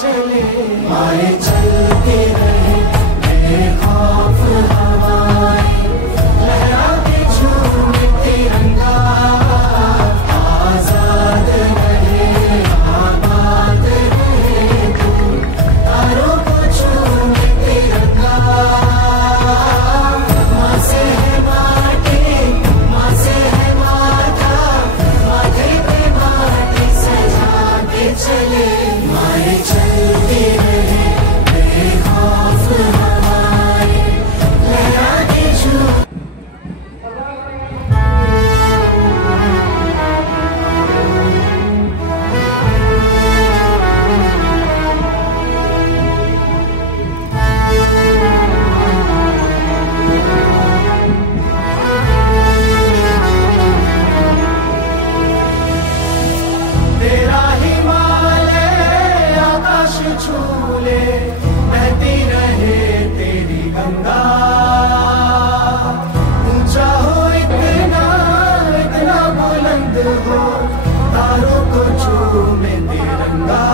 चले आए चलते रहे बेखौफ हवाएं, लहरा के झूमे तिरंगा, आजाद रहे आबाद रहे तू, तारों को झूमे तिरंगा। माँ से है माटी, माँ से है माथा, माथे पे माटी सजा के चले माए चलते रहे बेखौफ हवाएं, लहरा के झूमे। तेरा हिमालय आकाश छूले, बहती रहे तेरी गंगा, ऊंचा हो इतना इतना बुलंद हो, तारों को झूमे तिरंगा।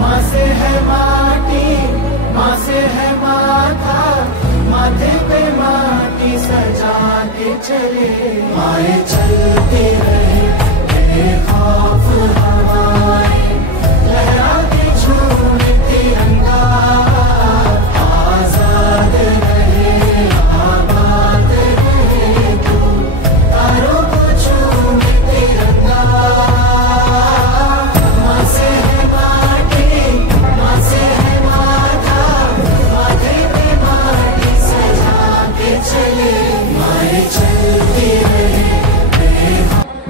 माँ से है माटी, माँ से है माथा, माथे पे माटी सजा के चले आए चलते रहे बेखौफ हवाएं, लहरा के झूमे तिरंगा, आजाद रहे आबाद रहे तू, तारों को झूमे तिरंगा। माँ से है माटी, माँ से है माथा, माथे पे माटी सजा के चले माए चलते रहे बेखौफ।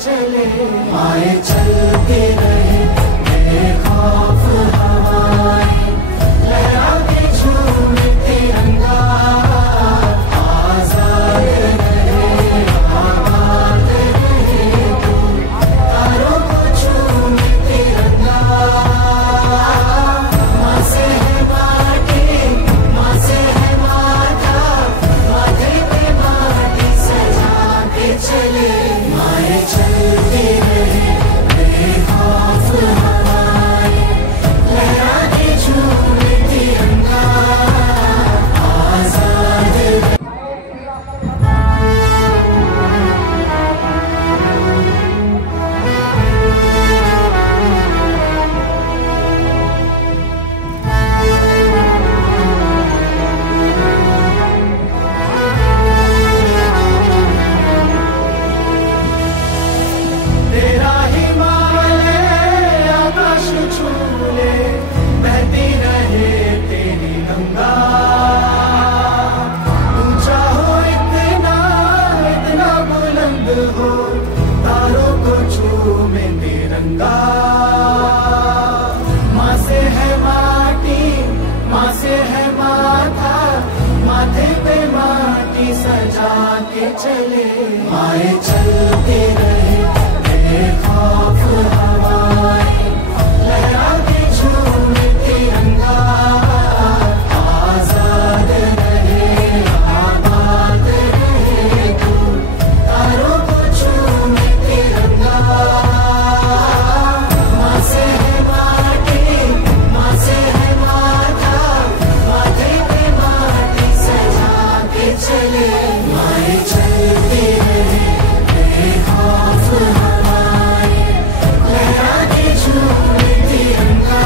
चले, माए चलते रहे बेखौफ हवाएं, लहरा के झूमे तिरंगा, आजाद रहे आबाद रहे तू, तारों को झूमे तिरंगा। माँ से है माटी, माँ से है माथा, माथे पे माटी सजा के चले, माए चलती रहे बेखौफ हवाएं, लहरा के झूमे तिरंगा, आजाद रहे। तेरा हिमालय आकाश छूले, बहती रहे तेरी गंगा, ऊंचा हो इतना इतना बुलंद हो, तारों को छूमे तिरंगा। माँ से है माटी, माँ से है माथा, माथे पे माटी सजा के चले, माए चलते रहे बेखौफ हवाएं, लहरा के झूमे तिरंगा, आजाद रहे आबाद रहे तू, तारों को झूमे तिरंगा। माँ से है माटी, माँ से है माथा, माथे पे माटी सजा के चले, माए चलते रहे बेखौफ हवाएं, लहरा के झूमे तिरंगा,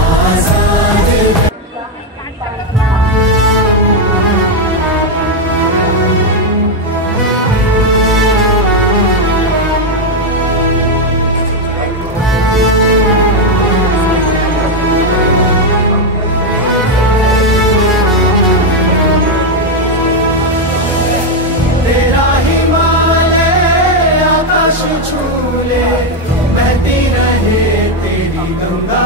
आजाद रहे। तेरा हिमालय आकाश छूले, बहती रहे तेरी गंगा,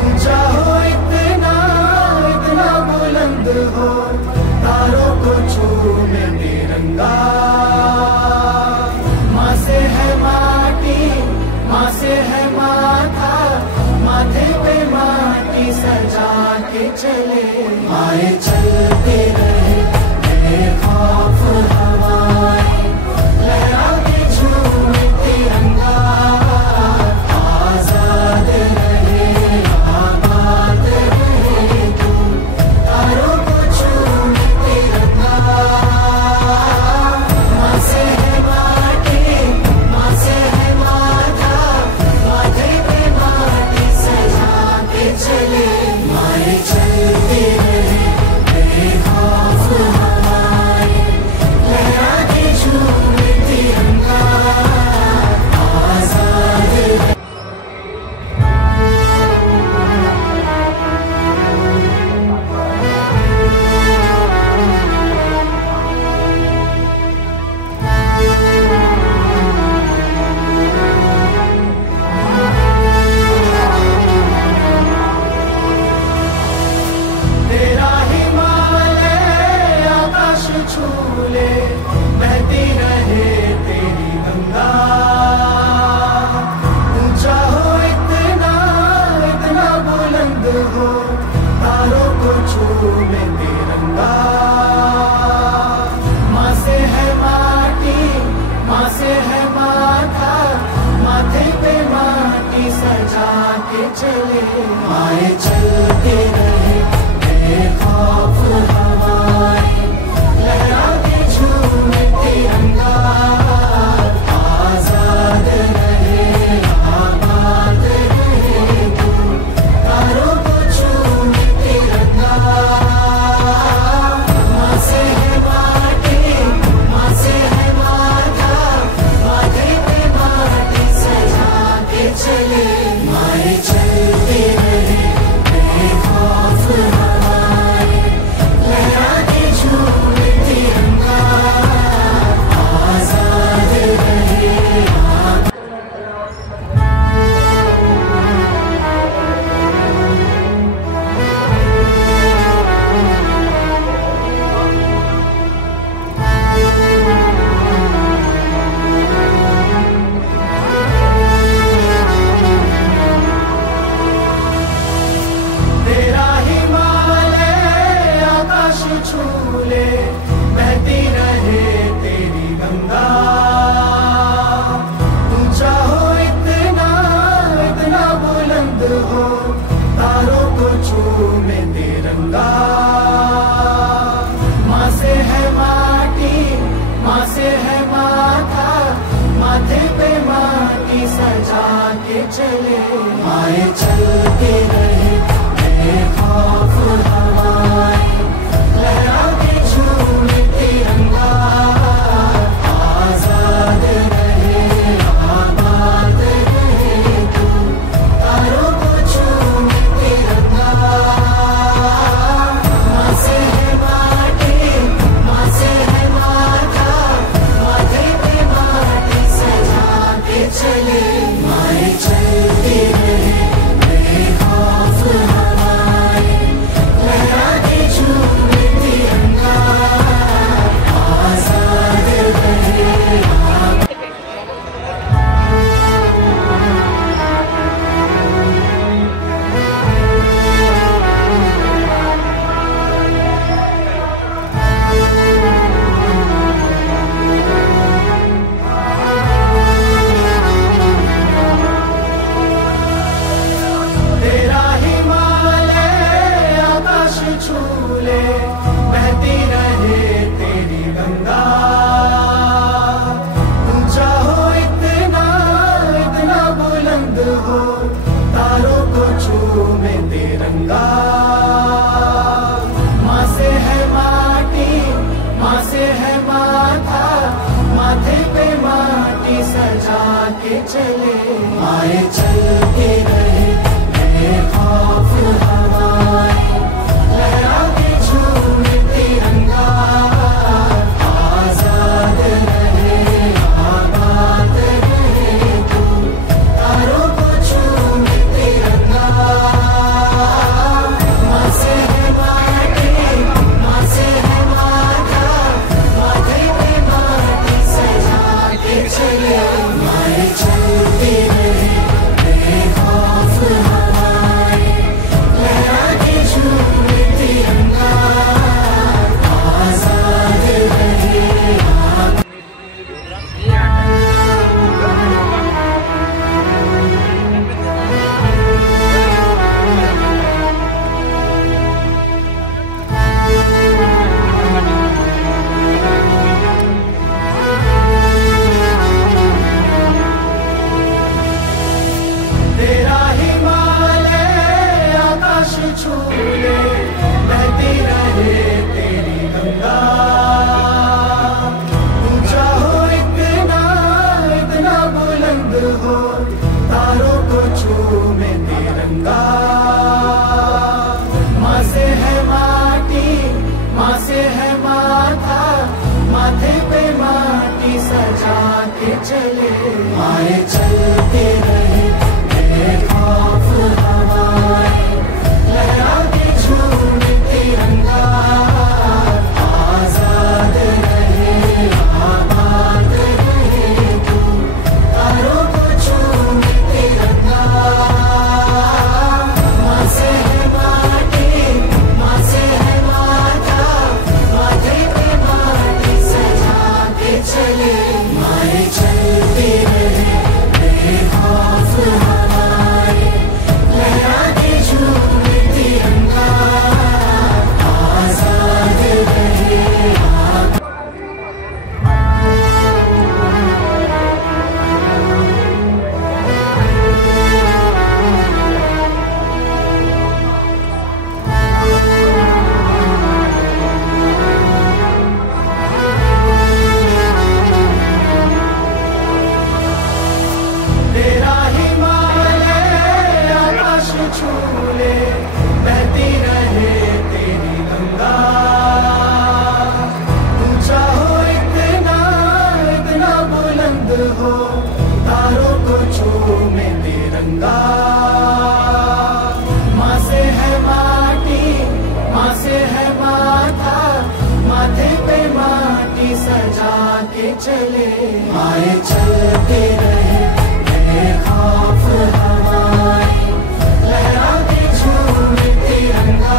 ऊंचा हो इतना इतना बुलंद हो, तारों को छूमे तिरंगा। माँ से है माटी, माँ से है माथा, माथे पे माटी सजा के चले, आए चलते रहे बेखौफ हवाएं, लहरा के झूमे तिरंगा, आजाद रहे आबाद रहे तू, तारों को झूमे तिरंगा। माँ से है माटी, माँ से है माथा, माथे पे माटी सजा के चले, माए चलते रहे बेखौफ हवाएं, लहरा के झूमे तिरंगा, आजाद रहे। तेरा हिमालय आकाश छूले, बहती रहे तेरी गंगा, ऊंचा हो इतना इतना बुलंद हो, तारों को छूमे तिरंगा। माँ से है माटी, माँ से है माथा, माथे पे माटी सजा के चले, आए चलते रहे बेखौफ हवाएं, लहरा के झूमे तिरंगा, आजाद रहे आबाद रहे तू, तारों को झूमे तिरंगा। माँ से है माटी, माँ से है माथा, माथे पे माटी सजा के चले, माए चलते रहे बेखौफ तिरंगा। माँ से है माटी, माँ से है माथा, माथे पे माटी सजा के चले। आए चलते रहे बेखौफ हवाएं, लहरा के झूमे तिरंगा। आजाद रहे आबाद रहे तू, तारों को झूमे तिरंगा। माँ से है माटी, माँ से है माथा, माथे पे माटी सजा के चले। माए चलती रहे बेखौफ हवाएं, लहरा के झूमे तिरंगा। आजाद रहे तेरा हिमालय आकाश छूले, बहती रहे तेरी गंगा। ऊंचा हो इतना, इतना बुलंद हो, तारों को छूमे तिरंगा। माँ से है माटी, माँ से है माथा, माथे पे माटी सजा के चले। आए चलते रहे बेखौफ हवाएं, लहरा के झूमे तिरंगा। आजाद रहे आबाद रहे तू, तारों को झूमे तिरंगा। माँ से है माटी, माँ से है माथा, माथे पे माटी सजा के चले। माए चलती रहे बेखौफ हवाएं, लहरा के झूमे तिरंगा। आजाद रहे तेरा हिमालय आकाश छूले, बहती रहे तेरी गंगा। ऊंचा हो इतना, इतना बुलंद हो, तारों को छूमे तिरंगा। माँ से है माटी, माँ से है माथा, माथे पे माटी सजा के चले। आए चलते रहे बेखौफ हवाएं, लहरा के झूमे तिरंगा। आजाद रहे आबाद रहे तू, तारों को झूमे तिरंगा। माँ से है माटी, माँ से है माथा, माथे पे माटी सजा के चले। माए चलती रहे बेखौफ हवाएं, लहरा के झूमे तिरंगा। आजाद रहे तेरा हिमालय आकाश छूले, बहती रहे तेरी गंगा। ऊंचा हो इतना, इतना बुलंद हो, तारों को छूमे तिरंगा। माँ से है माटी, माँ से है माथा, माथे पे माटी सजा के चले। आए चलते रहे बेखौफ हवाएं, लहरा के झूमे तिरंगा।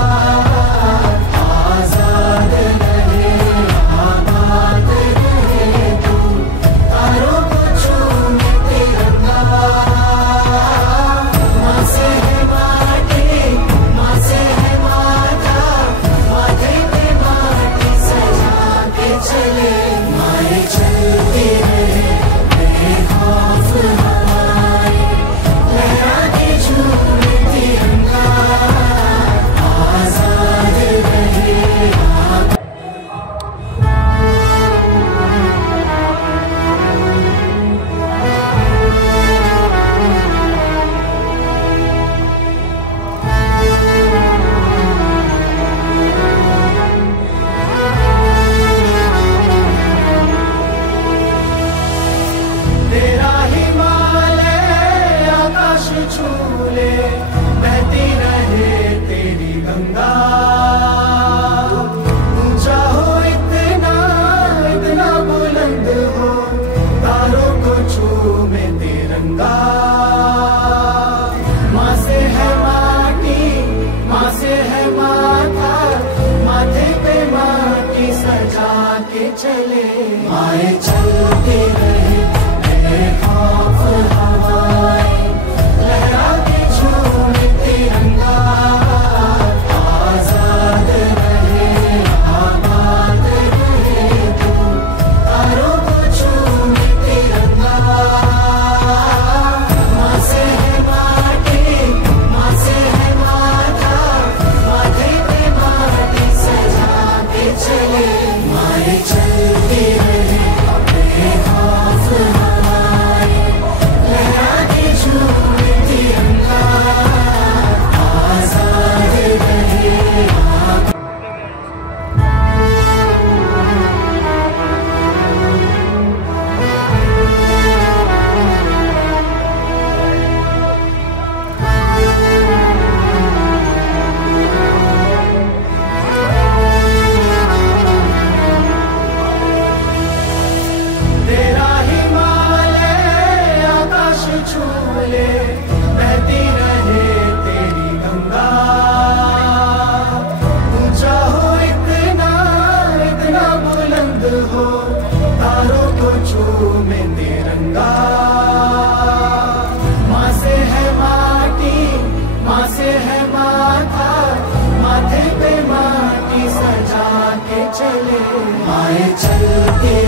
आजाद रहे आबाद रहे तू, तारों को झूमे तिरंगा। माँ से है माटी, माँ से है माथा, माए चल के